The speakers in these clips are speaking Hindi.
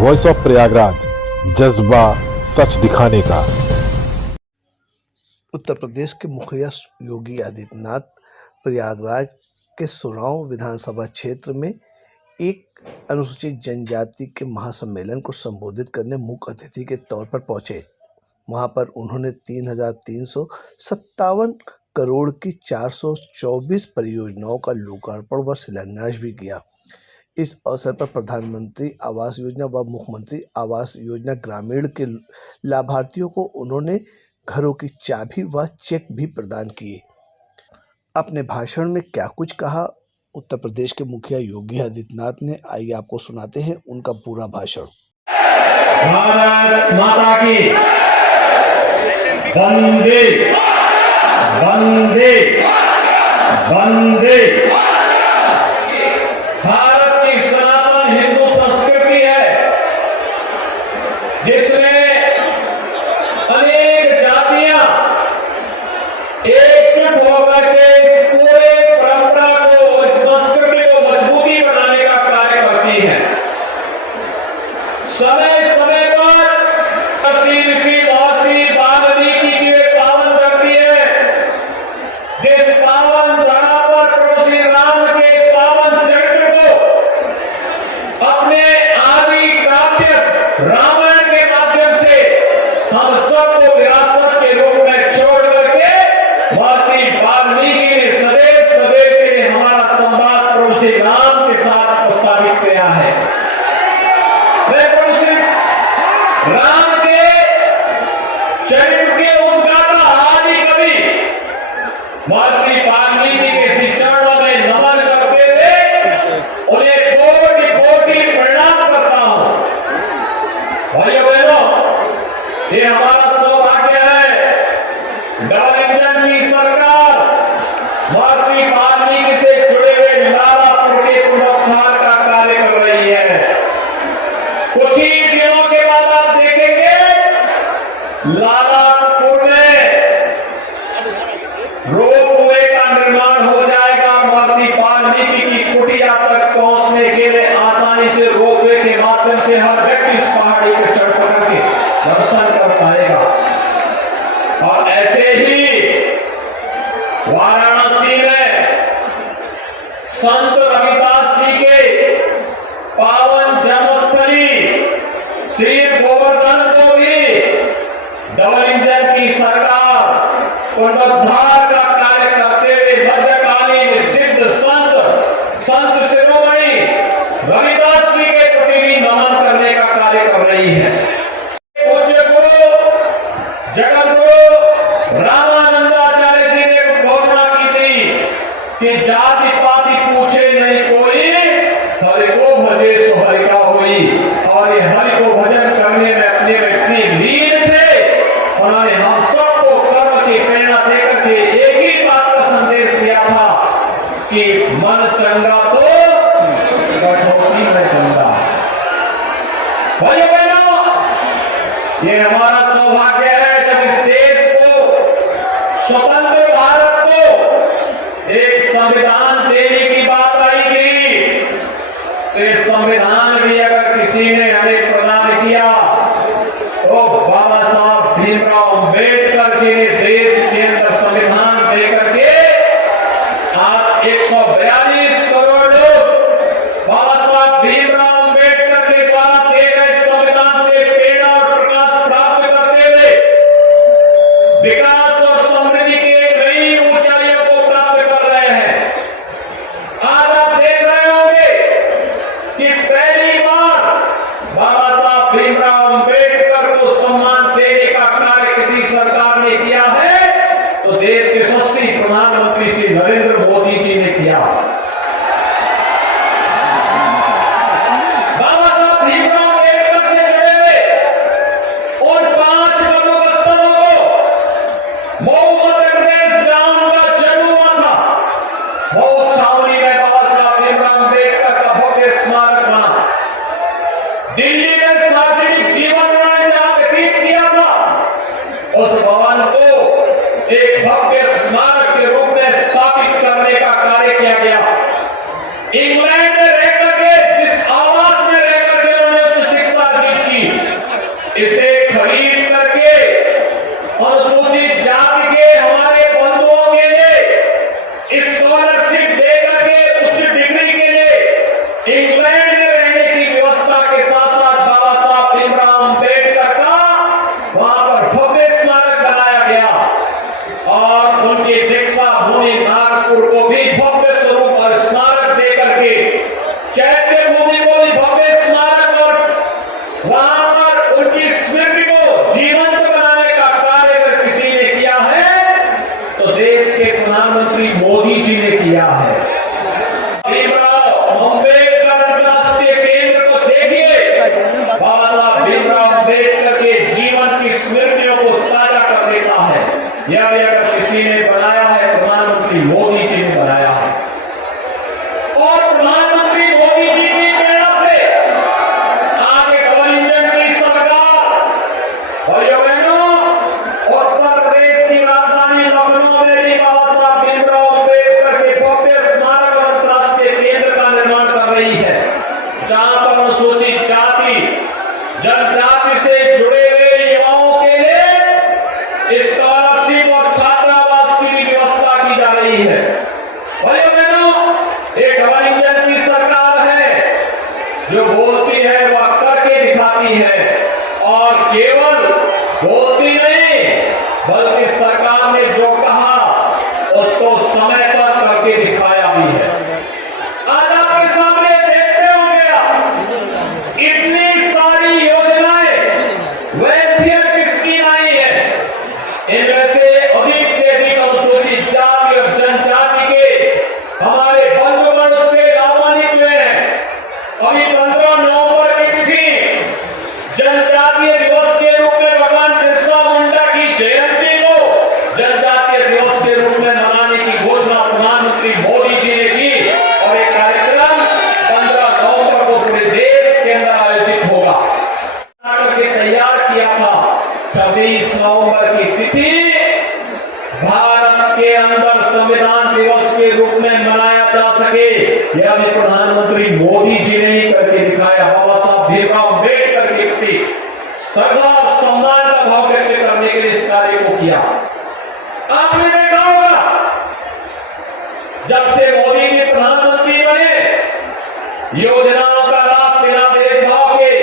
वॉइस ऑफ प्रयागराज, जज्बा सच दिखाने का। उत्तर प्रदेश के मुखिया योगी आदित्यनाथ प्रयागराज के सुरांव विधानसभा क्षेत्र में एक अनुसूचित जनजाति के महासम्मेलन को संबोधित करने मुख्य अतिथि के तौर पर पहुंचे। वहां पर उन्होंने 3,357 करोड़ की 424 परियोजनाओं का लोकार्पण व शिलान्यास भी किया। इस अवसर पर प्रधानमंत्री आवास योजना व मुख्यमंत्री आवास योजना ग्रामीण के लाभार्थियों को उन्होंने घरों की चाबी व चेक भी प्रदान किए। अपने भाषण में क्या कुछ कहा उत्तर प्रदेश के मुखिया योगी आदित्यनाथ ने, आइए आपको सुनाते हैं उनका पूरा भाषण। भारत माता की वंदे वंदे वंदे। भारत की सनातन हिंदू संस्कृति है जिसमें अनेक जातियां एकजुट होकर के इस पूरे परंपरा को, इस संस्कृति को मजबूती बनाने का कार्य करती है। समय समय पर ऋषि महर्षि वाल्मीकि की वे पावन करती है। जिस पावन धरा पर प्रभु श्री राम के पावन चरित्र को अपने आदि काव्य रामायण के माध्यम से हम सबको विरासत के रूप में छोड़ करके महर्षि वाल्मीकि ने सदैव सदैव के लिए हमारा संवाद प्रभु श्री राम के साथ प्रस्तावित किया है। प्रभु श्री राम के चरित्र के उद्गाता आदि कवि महर्षि वाल्मीकि के श्री चरणों में नमन करते हुए उन्हें कोटि कोटि प्रणाम करता हूं। भाइयों बहनों, ये हमारा सौभाग्य है। डबल इंजन की सरकार महर्षि वाल्मीकि से जुड़े हुए लालापुर के पुनरुद्धार का कार्य कर रही है। कुछ ही दिनों के बाद आप देखेंगे लालापुर में रोपवे का निर्माण हो जाएगा। महर्षि वाल्मीकि की कुटिया तक पहुंचने के लिए आसानी से रोपवे के माध्यम से हर व्यक्ति इस पहाड़ी पर चढ़ करके दर्शन कर पाएगा। और ऐसे ही वाराणसी में संत रविदास जी के पावन जन्मस्थली श्री गोवर्धन को भी डबल इंजन की सरकार पुनरुद्धार का कार्य करते हुए मध्यकालीन सिद्ध संत शिरोमणि रविदास जी के प्रति भी नमन करने का कार्य कर रही है। पूज्य गुरु जगत गुरु रामानंदाचार्य जी ने घोषणा की थी कि जाति पाति पूछे नहीं कोई, हरि को भजे सो हरि का होई। और ये हरि को भजन करने में अपने इतने लीन थे, उन्होंने हम सबको कर्म की प्रेरणा देकर के एक ही बात का संदेश दिया था कि मन चंगा तो कठौती में चंगा। भाइयों बहनों, ये हमारा सौभाग्य है जब इस देश को, स्वतंत्र भारत को एक संविधान देने की बात आई थी। तो ये संविधान भी अगर किसी ने हमें प्रदान किया तो बाबा साहब भीमराव अंबेडकर जी ने देश के अंदर संविधान देकर के आज 142 करोड़ लोग बाबा साहब भीमराव अंबेडकर के द्वारा दिए गए संविधान से प्रेरणा और प्रकाश प्राप्त करते हुए विकास और समृद्धि की एक नई ऊंचाइयों को प्राप्त कर रहे हैं। आज आप देख रहे होंगे कि पहली बार बाबा साहब भीमराव अंबेडकर को सम्मान देने का कार्य किसी सरकार ने किया है तो देश के यशस्वी प्रधानमंत्री श्री नरेंद्र मोदी जी ने किया। बाबा साहब भीमराव अंबेडकर से जुड़े हुए उन 5 प्रमुख स्थलों को मऊ मध्य प्रदेश जहां उनका जन्म हुआ था, मऊ छावनी में बाबा साहब भीमराव अंबेडकर का भव्य स्मारक बना। दिल्ली में सार्वजनिक जीवन उन्होंने जहां व्यतीत किया था, उस भवन को एक भव्य स्मारक के रूप में स्थापित करने का कार्य किया गया। इंग्लैंड में रहकर के, जिस आवास में रहकर के उन्होंने उच्च शिक्षा अम्बेडकर अंतर्राष्ट्रीय केंद्र को देखिए, बाबा साहब भीमराव अम्बेडकर के जीवन की स्मृतियों को ताजा कर देता है। यह भी अगर किसी ने बनाया है, प्रधानमंत्री मोदी जी ने बनाया है। और प्रधानमंत्री मोदी जी की प्रेरणा से आज डबल इंजन की सरकार, भाइयों बहनों, उत्तर प्रदेश की राजधानी लखनऊ में भी बाबा साहब भीमराव अम्बेडकर के भव्य स्मारक और अंतर्राष्ट्रीय केंद्र का निर्माण कर रही है, जहां पर अनुसूचित जाति जनजाति से जुड़े हुए युवाओं के लिए स्कॉलरशिप और छात्रावास की भी व्यवस्था की जा रही है। भाइयों बहनों, एक डबल इंजन की सरकार है, जो बोलती है वह करके दिखाती है, और केवल बोलती नहीं बल्कि सरकार ने जो कहा उसको समय पर करके दिखाया भी है। आज आपके सामने देखते होंगे आप, इतनी सारी योजनाएं वेलफेयर की स्कीम आई है, इनमें से अधिक अनुसूचित जाति और जनजाति के हमारे बंधुगण उससे लाभान्वित हुए हैं। अभी 15 नवंबर की तिथि जनजातीय दिवस के रूप में भगवान बिरसा मुंडा की जयंती को जनजातीय दिवस के रूप में मनाने की घोषणा प्रधानमंत्री मोदी जी ने की, और एक कार्यक्रम 15 नवंबर को पूरे देश के अंदर आयोजित होगा। करके तैयार किया था 26 नवंबर की तिथि भारत के अंदर संविधान दिवस के रूप में मनाया जा सके, यह भी प्रधानमंत्री मोदी जी ने ही करके दिखाया। बाबा साहब भीमराव अम्बेडकर के प्रति श्रद्धा और सम्मान का भाव व्यक्त करने के लिए इस कार्य को किया। आपने देखा होगा, जब से मोदी जी प्रधानमंत्री बने, योजनाओं का लाभ बिना भेदभाव के,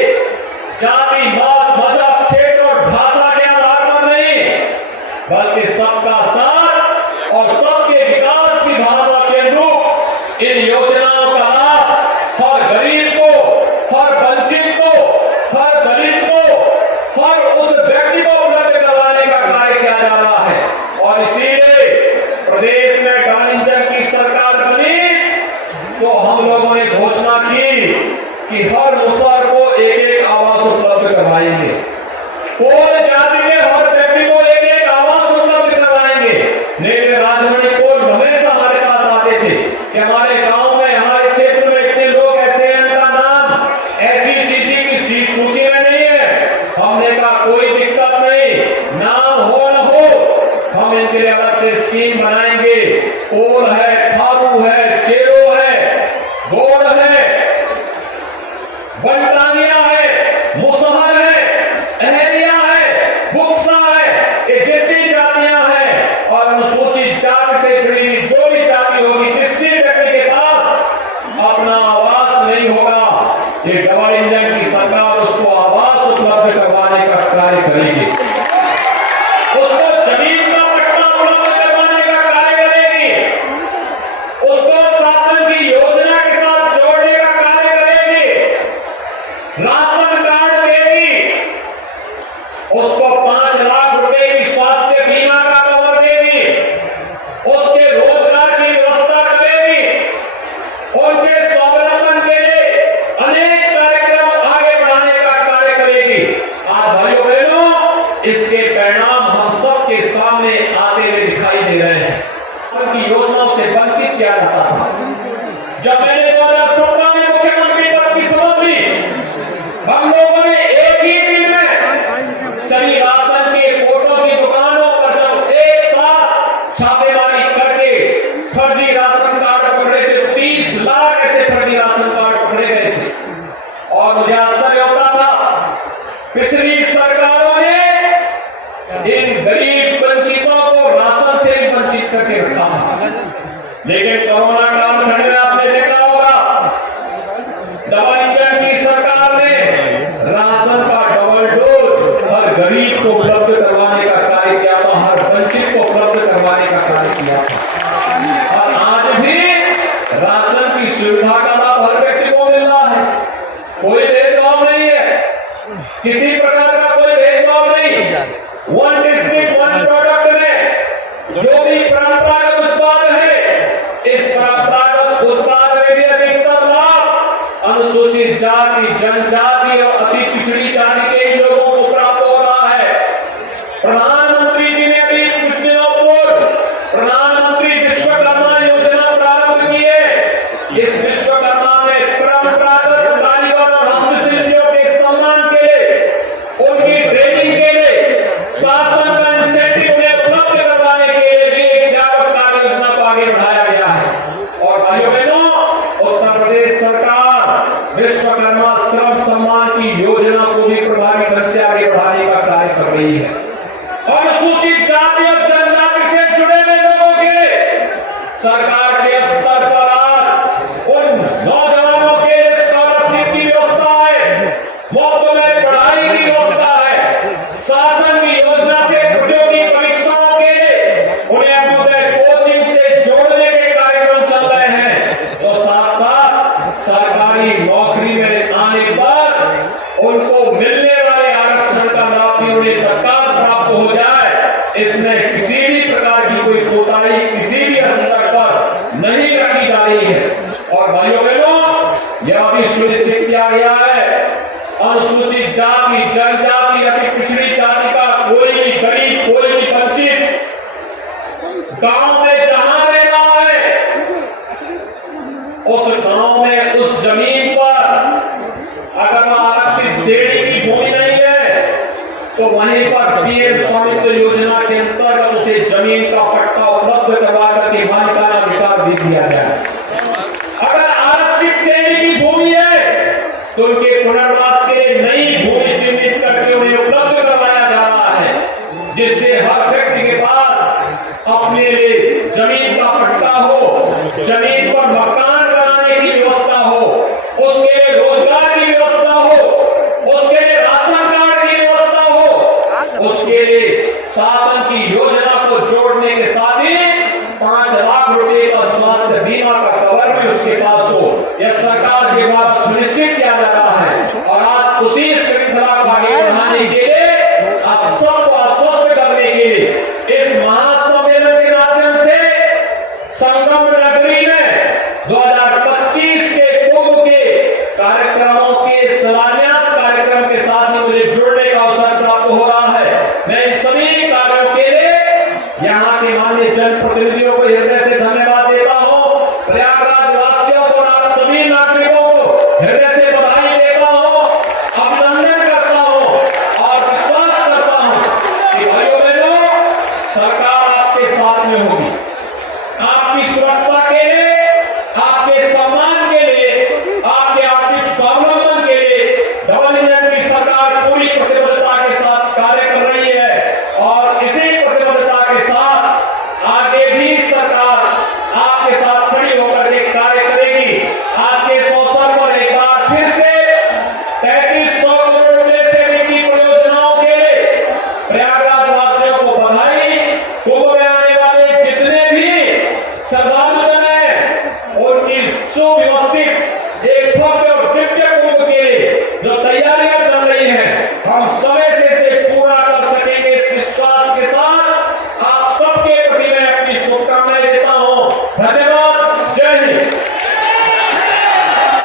जाति, मत, मजहब, क्षेत्र और भाषा के आधार पर नहीं, बल्कि सबका साथ और सबके विकास की भावना के अनुरूप इन योजनाओं का लाभ हर गरीब को, हर वंचित को, हर दलित को, हर उस व्यक्ति को उपलब्ध करवाने का कार्य किया जा रहा है। और इसीलिए प्रदेश में डबल इंजन की सरकार बनी तो हम लोगों ने घोषणा की कि हर मुसहर को एक आवास उपलब्ध करवाएंगे, कोल जाति के हर व्यक्ति को एक आवास उपलब्ध करवाएंगे। लेकिन राजमणि कोल हमेशा हमारे पास आते थे कि हमारे गांव में, हमारे क्षेत्र में इतने लोग ऐसे हैं, इनका नाम ऐसी सीसी की सूची में नहीं है। हमने कहा कोई दिक्कत नहीं, नाम हो न हो, हम इनके लिए अलग से स्कीम बनाएंगे। कोल है, थारू है, चेरो है, गोड़ है, बंटानिया है, मुसहर है, अहलिया है, बुक्सा है, ये जितनी जातियां हैं और अनुसूचित जाति से जुड़ी जो भी जाति होगी, जिस भी व्यक्ति के पास अपना आवास नहीं होगा, ये डबल इंजन की सरकार उसको आवास उपलब्ध करवाने का कार्य करेगी, उसको जमीन का पट्टा उपलब्ध करवाने का कार्य करेगी, उसको शासन की योजना के साथ जोड़ने का कार्य करेगी, राशन कार्ड देगी, उसको 5 लाख रुपए की स्वास्थ्य बीमा का कवर देगी, उसके रोजगार की व्यवस्था करेगी, उनके स्वावलंबन के लिए अनेक कार्यक्रम आगे बढ़ाने का कार्य करेगी। आज भाइयों बहनों, इसके परिणाम हम सबके सामने आते हुए दिखाई दे रहे हैं। उनकी योजनाओं से वंचित किया जाता था। जब मैंने 2017 में मुख्यमंत्री पद की शपथ ली, हम लोगों ने एक ही दिन में सभी राशन के कोटों की दुकानों पर जब एक साथ छापेमारी करके फर्जी राशन कार्ड पकड़े थे, 30 लाख ऐसे फर्जी राशन कार्ड पकड़े गए थे। और मुझे आश्चर्य होता था, पिछली सरकारों ने इन गरीब वंचितों को राशन से वंचित करके रखा था, लेकिन कोरोना काल में आपने देखा होगा, डबल इंजन की सरकार ने राशन का डबल डोज हर गरीब को उपलब्ध करवाने का कार्य किया था, हर वंचित को उपलब्ध करवाने का कार्य किया था। और आज भी राशन की सुविधा का लाभ हर व्यक्ति को मिल रहा है, कोई भेदभाव नहीं है, किसी प्रकार का कोई भेदभाव नहीं। वन डिस्ट्रिक्ट वन प्रोडक्ट में जो भी परंपरागत उत्पाद है, इस परंपरागत उत्पाद में भी अधिकतम लाभ अनुसूचित जाति, जनजाति और अति पिछड़ी जाति के इन लोगों को प्राप्त हो रहा है। प्रधानमंत्री जी ने अभी कुछ दिनों पूर्व प्रधानमंत्री विश्वकर्मा योजना प्रारंभ की है। इस विश्वकर्मा में परंपरागत कारीगर और हस्तशिल्पियों के सम्मान के लिए, उनकी ट्रेनिंग के लिए शासन का इंसेंटिव उन्हें उपलब्ध करवाने के लिए भी एक व्यापक कार्य योजना को आगे बढ़ाया गया है। और भाइयों बहनों, उत्तर प्रदेश सरकार विश्वकर्मा श्रम सम्मान की योजना को भी प्रभावी ढंग से आगे बढ़ाने का कार्य कर रही है। अनुसूचित जाति और जनजाति से जुड़े हुए लोगों के लिए सरकार के स्तर पर आज उन नौजवानों के लिए स्कॉलरशिप की व्यवस्था है, मुफ्त में पढ़ाई की व्यवस्था है। शासन की योजना से प्रतियोगी परीक्षाओं के लिए उन्हें अपने कोचिंग से जोड़ने के कार्यक्रम चल रहे हैं। और साथ साथ सरकारी नौकरी में आने पर उनको मिलने वाले आरक्षण का लाभ भी उन्हें तत्काल प्राप्त हो जाए, इसमें किसी भी प्रकार की कोई कोताही किसी भी स्तर पर नहीं रखी जा रही है। और भाइयों बहनों, यह भी सुनिश्चित किया गया है, अनुसूचित जाति, जनजाति, अति पिछड़ी जाति का कोई भी गरीब, कोई भी वंचित गांव में जहां रहना है, उस गांव में उस जमीन पर अगर आरक्षित श्रेणी की भूमि नहीं है तो वहीं पर पीएम स्वामित्व योजना के अंतर्गत उसे जमीन का पट्टा उपलब्ध करवा करके मालिकाना अधिकार भी दिया जाए। अगर आरक्षित श्रेणी की भूमि है तो उनके पुनर्वास के लिए नई भूमि चिन्हित करके उन्हें उपलब्ध करवाया जा रहा है, जिससे हर व्यक्ति के पास अपने लिए जमीन का पट्टा हो, जमीन पर मकान बनाने की व्यवस्था हो, उसके लिए रोजगार की व्यवस्था हो, उसके लिए राशन कार्ड की व्यवस्था हो, उसके लिए शासन की योजना को जोड़ने के साथ ही 5 लाख रुपए का स्वास्थ्य बीमा का कवर भी उसके पास हो। यह सरकार के द्वारा सुनिश्चित किया जा रहा है। और आज उसी श्रृंखला को आगे बढ़ाने के लिए, आप सबको आश्वस्त करने के लिए इस महासम्मेलन के माध्यम से संगम नगरी में 2025 के कुंभ के कार्यक्रमों के शिलान्यास कार्यक्रम के साथ ही मुझे जुड़ने का अवसर प्राप्त हो रहा है। मैं इन सभी कार्यों के लिए यहाँ के माननीय जनप्रतिनिधियों को हृदय से धन्यवाद देता हूँ। प्रयागराज वासियों को, आप सभी नागरिकों को हृदय से बधाई देता हूँ, अभिनंदन करता हूँ और विश्वास करता हूँ कि भाइयों बहनों, सरकार आपके साथ में होगी। आपकी सुरक्षा के लिए, आपके सम्मान के लिए, आपके आर्थिक स्वावलंबन के लिए डबल इंजन की सरकार पूरी प्रतिबद्धता के साथ कार्य कर रही है। और इसी प्रतिबद्धता के साथ आगे भी सरकार आपके साथ खड़ी होकर एक कार्य करेगी। आज के इस अवसर पर एक बार फिर से 3300 करोड़ रुपए से अधिक की परियोजनाओं के लिए प्रयागराज वासियों को बधाई। कुंभ में आने वाले जितने भी श्रद्धालुजन हैं, उनकी सुव्यवस्थित एक